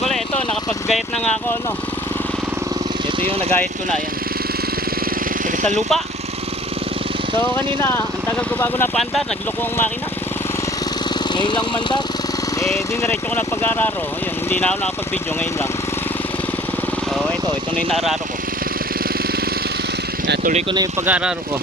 magulay, ito nakapag-gayat na nga ako, no. Ito yung nagayat ko na, yan. Sa lupa. So kanina, ang tagal ko bago napaandar, nagloko ang makina. Ngayon lang mandar. Diniretso ko na pag-araro. Ayun, hindi na ako nakapag-video ngayon lang. So ito na yung naararo ko. Tuloy ko na yung pag-araro ko.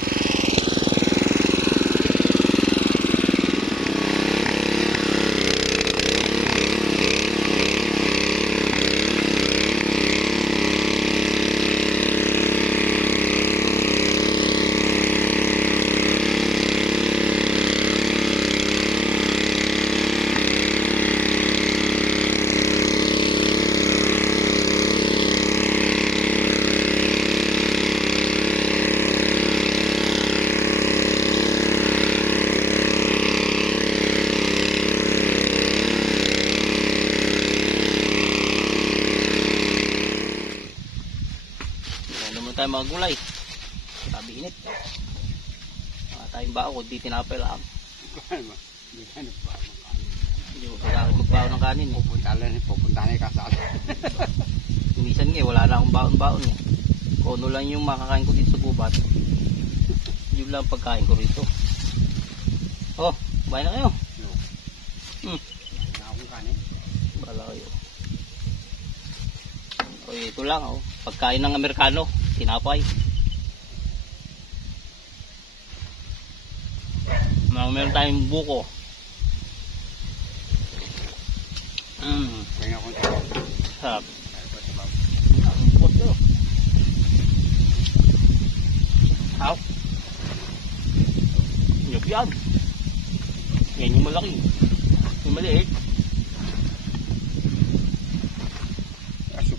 Tayo mga gulay, sabi init. Tayong bao, kundi tinapay lang. Hindi mo kailangan magbaon ng kanin. Pupunta na kasal. Minsan nga wala na akong baon-baon eh. Kung ano lang yung makakain ko dito sa gubat, yun lang pagkain ko rito. Oh, bahay na kayo. Wala akong kanin. Bala kayo. O ito lang oh, pagkain ng Amerikano, tinapay. Meron tayong buko. Kaya akong Sarap. Ang puto. How? Nyug yan. Yan yung malaki. Yung maliit.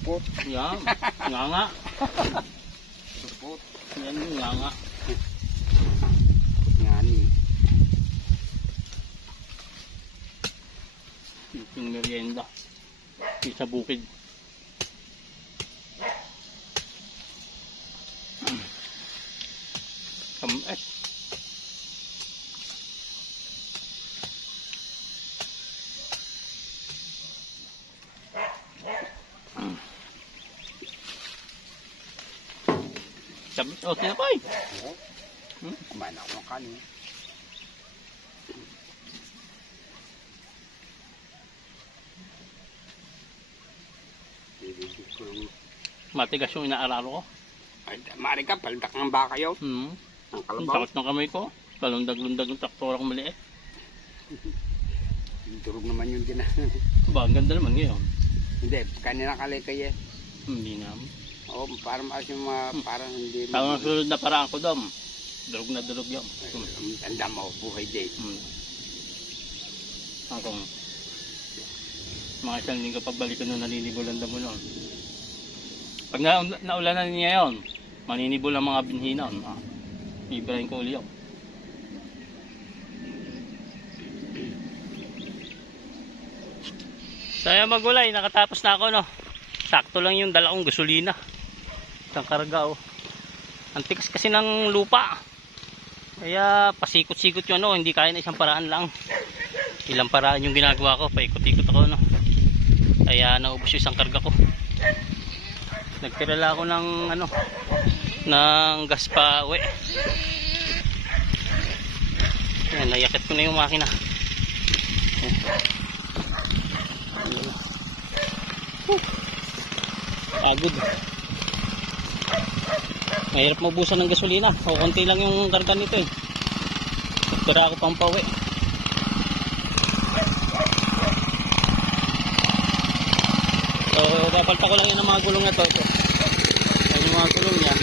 support. Yan. Nga nga. Support. Yan yung nga nga. Support nga ni. Yung merienda. Yung sa bukid. Kames. Sabit o tinapay. Oo. Kumain ako ng kanin. Matigas yung inaararo ko. Ay, maaari ka, paldak ng baka yun. Ang Ang kalabaw. sakit ng kamay ko. Kalundag-lundag yung traktorang maliit. Durog naman yung din. Ba, ang ganda naman ngayon. Hindi, kanina kalay eh. Hindi na. Oo, parang maas yung mga, parang hindi. Tawang ang sunod na paraan ko dam. Durog na durog yun. Tanda mo, buhay din. Hanggang mga isang linggo pagbalik ko nung naninibol ang damo noon. Pag naulanan niya yun, maninibol ang mga binhi noon. Ibirahin ko uli yun. So ayan magulay, nakatapos na ako no. Sakto lang yung dala kong gasolina. Isang karga oh. Antikas kasi ng lupa. Kaya pasikot-sikot yun no, hindi kaya na isang paraan lang. Ilang paraan yung ginagawa ko, paikot-ikot ako no. Kaya naubos yung isang karga ko. Nagtirala ako ng ano, ng gas pa uwi. Ayan, nayakit ko na yung makina. Pagod. Mahirap mabusan ng gasolina. O konti lang yung karga nito eh. Nagtira ako pang pauwi. So, papalta ko lang yun ang mga gulong na to. Ito. Yan yung mga gulong niya.